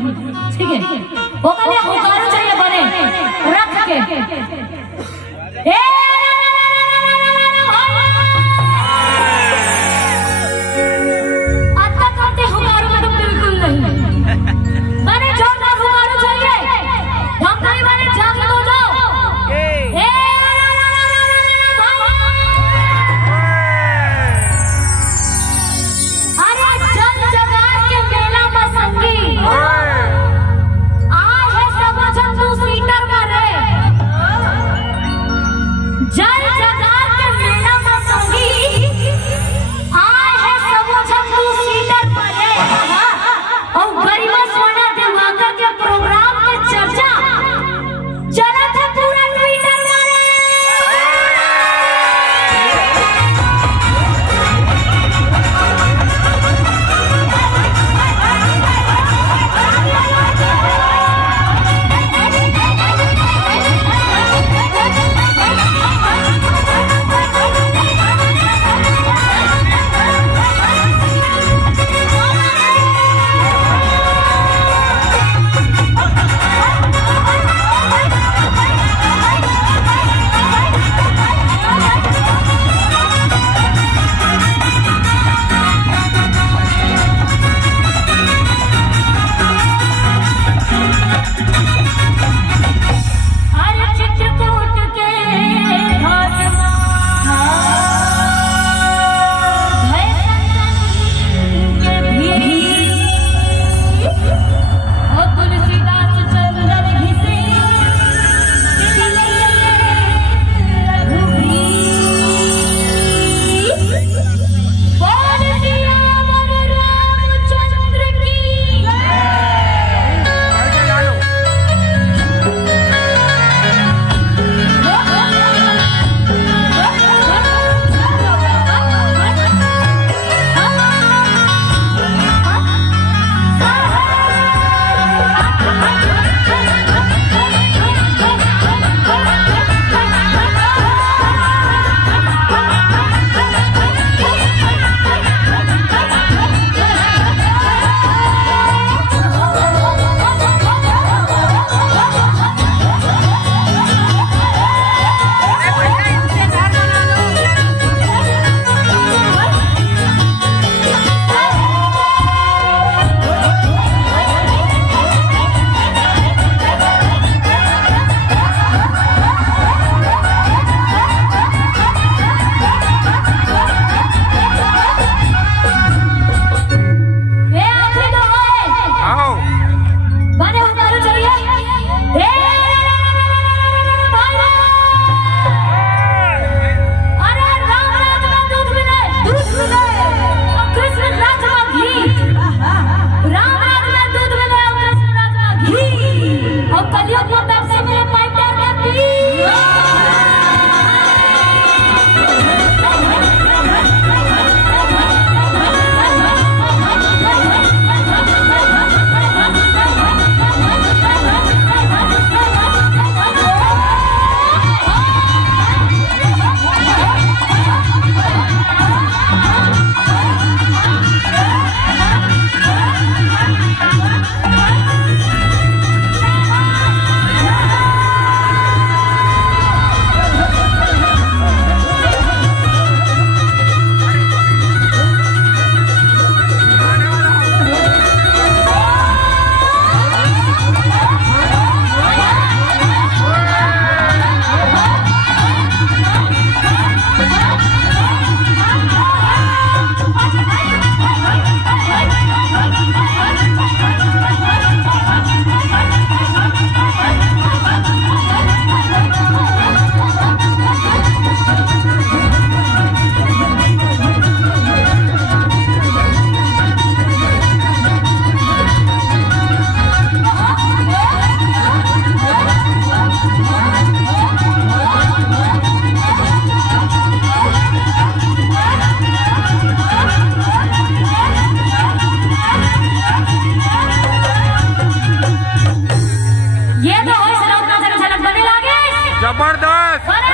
ठीक है वो कहले हुकारो चाहिए बने रख के ए आता करते हुकारो में तो बिल्कुल नहीं बने जोरदार हुकारो चाहिए हम नहीं बने जाग लो जाओ ए अरे जल जगार के मेला में संगी आज है सब जंतु सीटर मरे जल जगार के मेला में संगी आज है सब जंतु सीटर मरे और गरिमा सोना दिवाकर के प्रोग्राम में चर्चा चला था पूरा ट्विटर जबरदस्त।